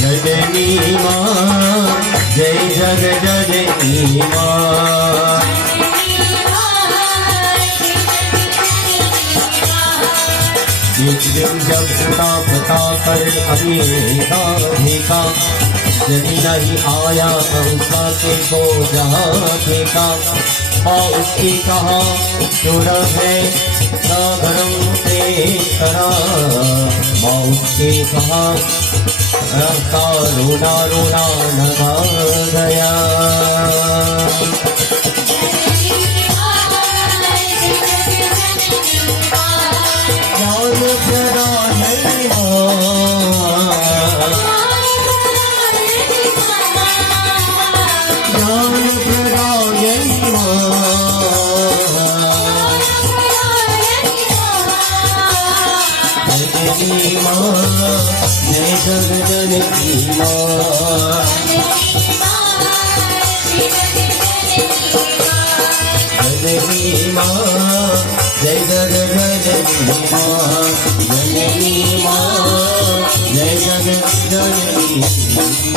जननी माँ जय जग जननी माँ एक दिन जब पता पर अभी देखा जनी नहीं आया उसका के को जहाँ देखा और उसकी कहा चोर है सागरम से करा माँ उसके कहा रखा रोना रोना लगा गया ज्ञान प्रदायनी माँ ज्ञान प्रदायनी माँ जननी माँ जय जग जननी माँ जननी माँ जय जग जननी माँ जननी माँ जय जग जननी